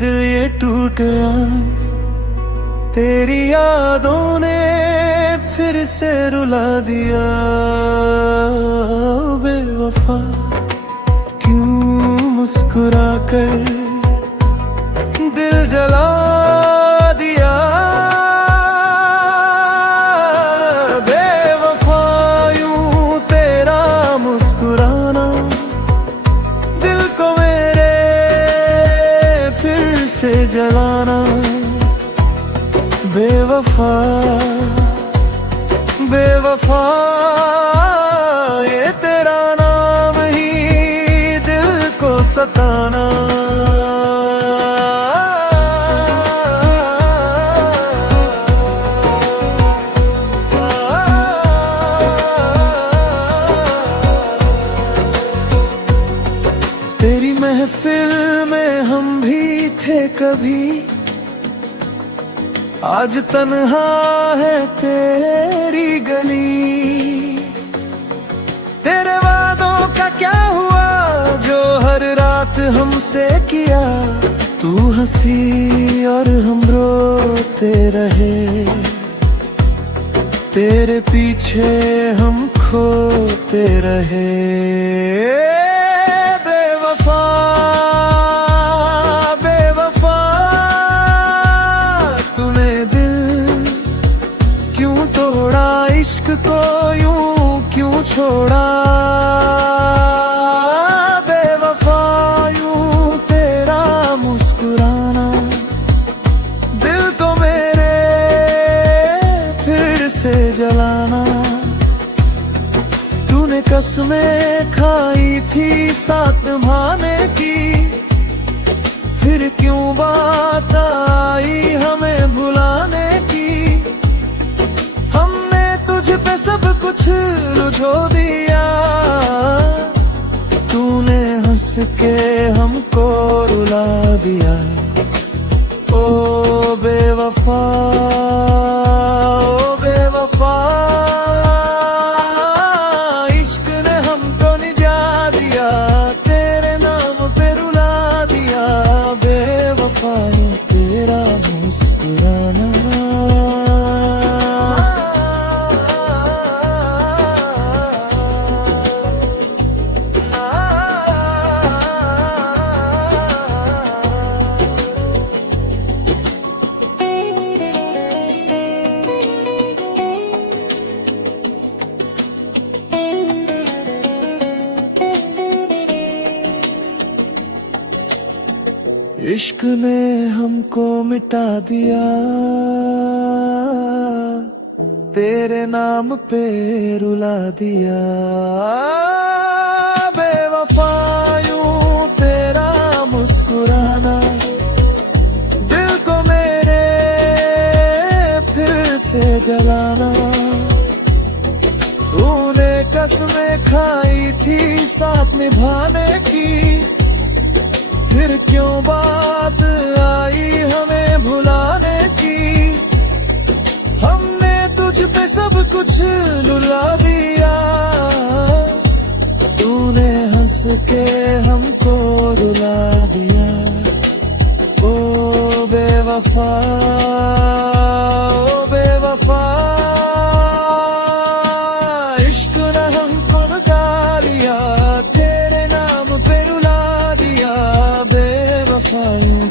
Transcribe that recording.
दिल ये टूट गया तेरी यादों ने फिर से रुला दिया। बेवफा क्यों मुस्कुरा कर दिल जला दिया। बेवफा यूं तेरा मुस्कुराना दिल को मेरे फिर से जलाना। बेवफा बेवफा ये तेरा नाम ही दिल को सताना। तेरी महफिल में हम भी थे कभी, आज तन्हा है तेरी गली। तेरे वादों का क्या हुआ जो हर रात हमसे किया। तू हंसी और हम रोते रहे, तेरे पीछे हम खोते रहे। इश्क को यूं क्यों छोड़ा। बेवफा यूं तेरा मुस्कुराना दिल को मेरे फिर से जलाना। तूने कसमें खाई थी साथ निभाने की, फिर क्यों बात आई हमें भुलाने की। पे सब कुछ रुझो दिया, तूने हंस के हमको रुला दिया। ओ बेवफा ओ बेवफा इश्क ने हमको निजा दिया, तेरे नाम पे रुला दिया। बेवफा तेरा मुस्कुराना इश्क ने हमको मिटा दिया, तेरे नाम पे रुला दिया। बेवफा यूं तेरा मुस्कुराना दिल को मेरे फिर से जलाना। तूने कसमें खाई थी साथ निभाने की, फिर क्यों बात आई हमें भुलाने की। हमने तुझ पे सब कुछ लुला दिया, तूने हंस के हमको रुला दिया। ओ बेवफा ओ बेवफा इश्क ने हमको लगा लिया, तेरे नाम पे रुला दिया। बेवफा यूं